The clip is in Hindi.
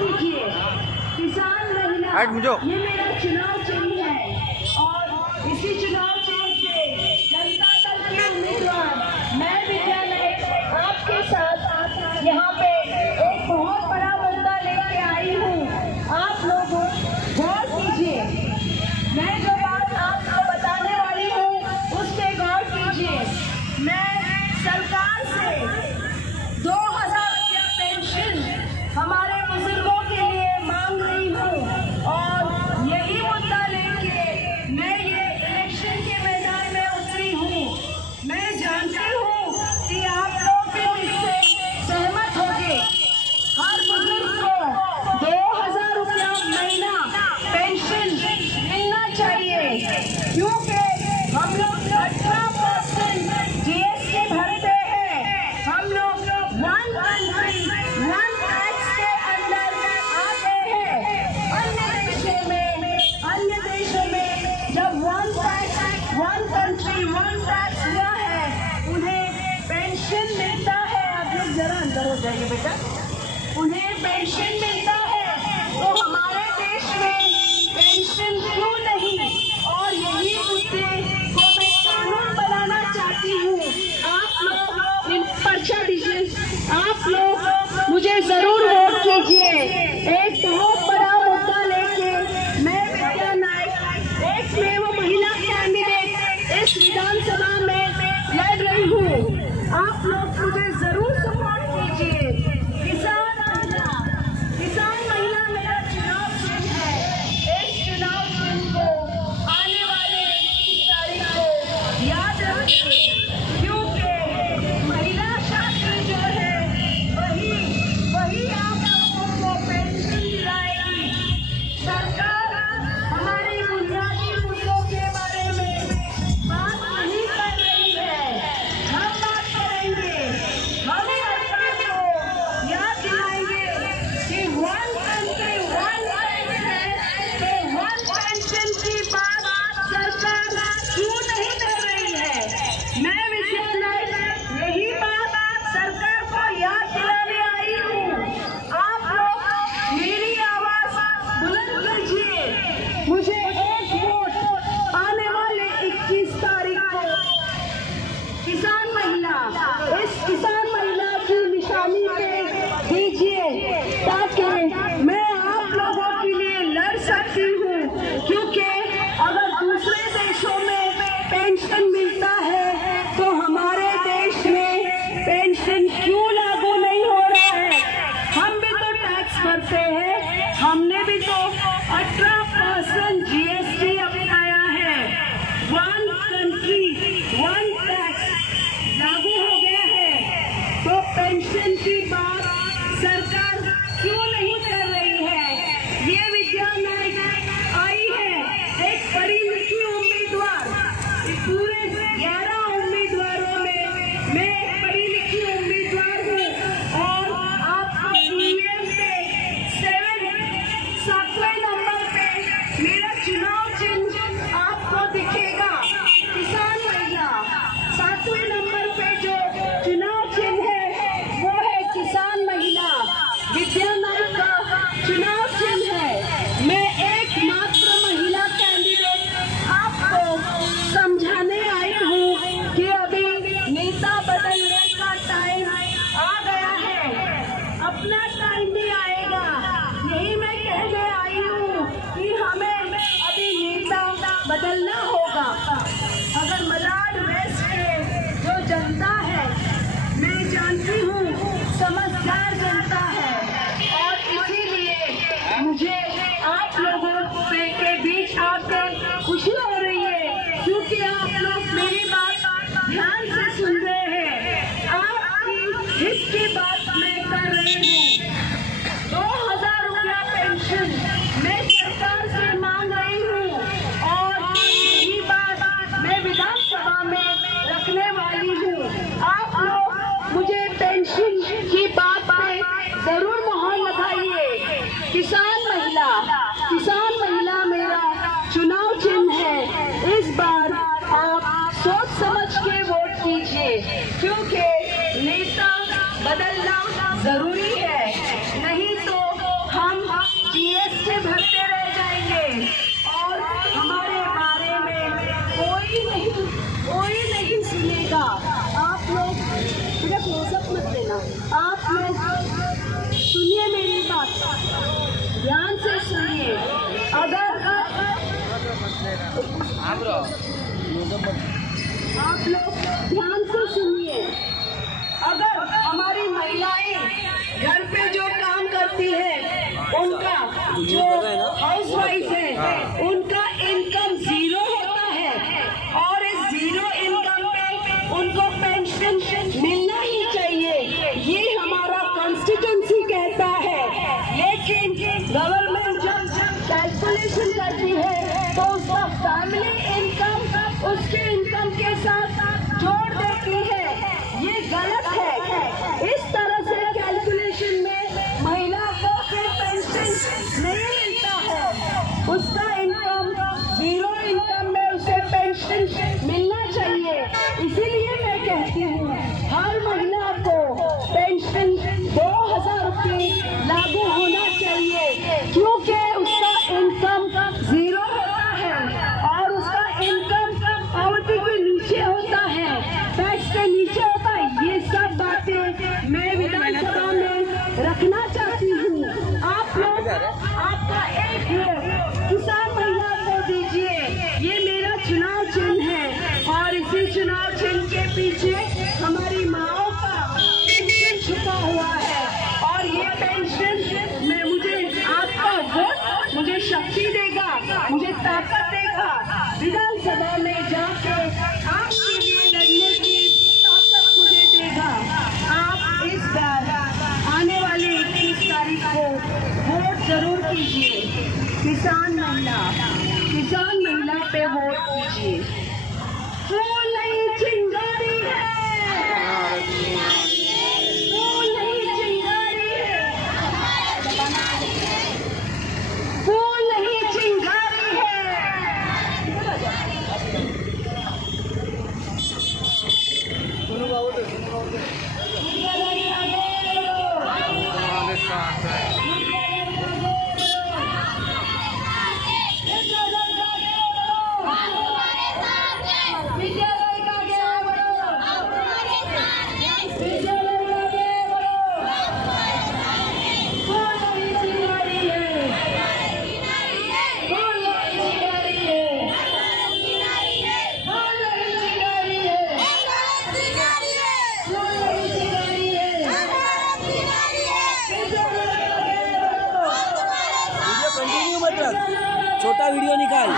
कीजिए। किसान महिला ये मेरा चुनाव चिन्ह है और इसी चुनाव चिन्ह से जनता दल के उम्मीदवार मैं विद्या नायक आपके साथ यहाँ पे एक बहुत बड़ा मुद्दा लेके आई हूँ। आप लोग गौर कीजिए, मैं जो बात आपको बताने वाली हूँ उस पे गौर कीजिए। मैं सरकार से 2000 रुपया पेंशन हमारे बुजुर्गों के लिए मांग रही हूँ और यही मुद्दा लेके मैं ये इलेक्शन के मैदान में उतरी हूँ। मैं जानती हूँ कि आप लोग भी इससे सहमत होंगे। हर बुजुर्ग को 2000 रुपया महीना पेंशन मिलना चाहिए, क्योंकि हम लोग 18% GST भरते हैं। हम लोग वन कंट्री वन टैक्स के अंदर आते हैं। अन्य देशों में जब वन कंट्री वन टैक्स हुआ है, उन्हें पेंशन मिलता है। आप लोग जरा अंदर हो जाइए बेटा, उन्हें पेंशन मिलता है। तो हमारे देश में पेंशन क्यों नहीं? और यही मुद्दे को मैं कानून बनाना चाहती हूँ। आप लोग इन पर्चा दीजिए, आप लोग मुझे जरूर वोट कीजिए। एक बहुत बड़ा मुद्दा लेके मैं विद्या नायक एकमेव महिला कैंडिडेट इस विधानसभा में लड़ रही हूँ। आप लोग मुझे जरूर सपोर्ट कीजिए। किसान महिला मेरा चुनाव चिन्ह है। इस चुनाव चिन्ह को आने वाले 21 तारीख को याद रखिए, क्योंकि महिला शक्ति जो है वही आप लोगों को पेंशन दिलाएगी। सरकार हमारे बुनियादी मुद्दों के बारे में बात नहीं कर रही है। हम बात करेंगे, हम सरकार को याद दिलाएंगे कि वन कंट्री वन पेंशन की बात सरकार क्यों नहीं कर रही है। मैं विद्या नायक यही बात सरकार को याद दिलाने आई हूँ। आप लोग मेरी आवाज बुलंद कीजिए। मुझे एक वोट आने वाले 21 तारीख को किसान महिला की निशानी पे दीजिए, ताकि मैं आप लोगों के लिए लड़ सकती हूँ। क्योंकि अगर दूसरे देशों में पेंशन मिलता है तो हमारे देश में पेंशन क्यों लागू नहीं हो रहा है? हम भी तो टैक्स भरते हैं, हमने भी तो 18% GST अपनाया है। वन कंट्री वन टैक्स लागू हो गया है, तो पेंशन की बात सरकार क्यों नहीं कर रही है? ये विद्या नायक आई है, एक पढ़ी लिखी उम्मीदवार। पूरे 11 उम्मीदवारों में मैं एक पढ़ी लिखी उम्मीदवार हूँ और आपको EVM पे 7वें नंबर पे मेरा चुनाव चिन्ह आपको दिखेगा। किसान महिला 7वें नंबर पे जो चुनाव चिन्ह है वो है किसान महिला। विद्या नायक का चुनाव चिन्ह है। मैं एकमात्र महिला कैंडिडेट आपको समझाने आई हूँ कि अभी नेता बदलने का टाइम आ गया है, अपना टाइम भी आएगा। यही मैं कहने आई हूँ कि हमें अभी नेता बदलना होगा। अगर मलाड वेस्ट के जो जनता है, मैं जानती हूँ समझदार जनता है, और इसीलिए मुझे आप लोगों के बीच आकर खुशी हो रही है, क्योंकि आप लोग मेरी बात ध्यान से सुन रहे हैं। आपकी हित की बात मैं कर रही हूँ। 2000 रुपया पेंशन मैं सरकार से मांग रही हूँ और यही बात मैं विधानसभा में रखने वाली हूँ। आप लोग मुझे पेंशन की बात पे जरूर मोहर लगाइए। किसान महिला मेरा चुनाव चिन्ह है। इस बार आप सोच समझ के वोट कीजिए, क्योंकि नेता बदलना जरूरी है, नहीं तो हम उनका जो हाउस वाइफ है उनका इनकम 0 होता है और इस 0 इनकम पे उनको पेंशन मिलना ही चाहिए, ये हमारा कॉन्स्टिट्यूंसी कहता है। लेकिन गवर्नमेंट जब कैलकुलेशन करती है तो उसका फैमिली इनकम उसके इनकम के साथ जोड़ देती है, ये गलत है। इस तरह से कैलकुलेशन में महिला को फिर पेंशन नहीं मिलता है, उसका इनकम 0 इनकम में उसे पेंशन मिलना चाहिए। इसीलिए मैं कहती हूँ हर महिला को पेंशन 2000 रुपये लागू होना चाहिए, क्योंकि उसका इनकम 0 होता है और उसका इनकम पॉवर्टी के नीचे होता है, टैक्स के नीचे होता है। ये सब बातें मैं विधानसभा में रखना चाहती हूँ। आप लोग आपका एक वोट किसान महिला को दीजिए, ये मेरा चुनाव चिन्ह है और इसी चुनाव चिन्ह के पीछे हमारी माओ का पेंशन छुपा हुआ है और ये पेंशन में मुझे आपका वोट मुझे शक्ति देगा, मुझे ताकत देगा, विधानसभा में जाके आपके लिए लड़ने की ताकत मुझे देगा। आप इस बार आने वाली 21 तारीख को वोट जरूर कीजिए, किसान महिला पे वोट कीजिए। फूल नहीं चिंगारी है, फूल नहीं चिंगारी है, फूल नहीं चिंगारी है। छोटा वीडियो निकाल।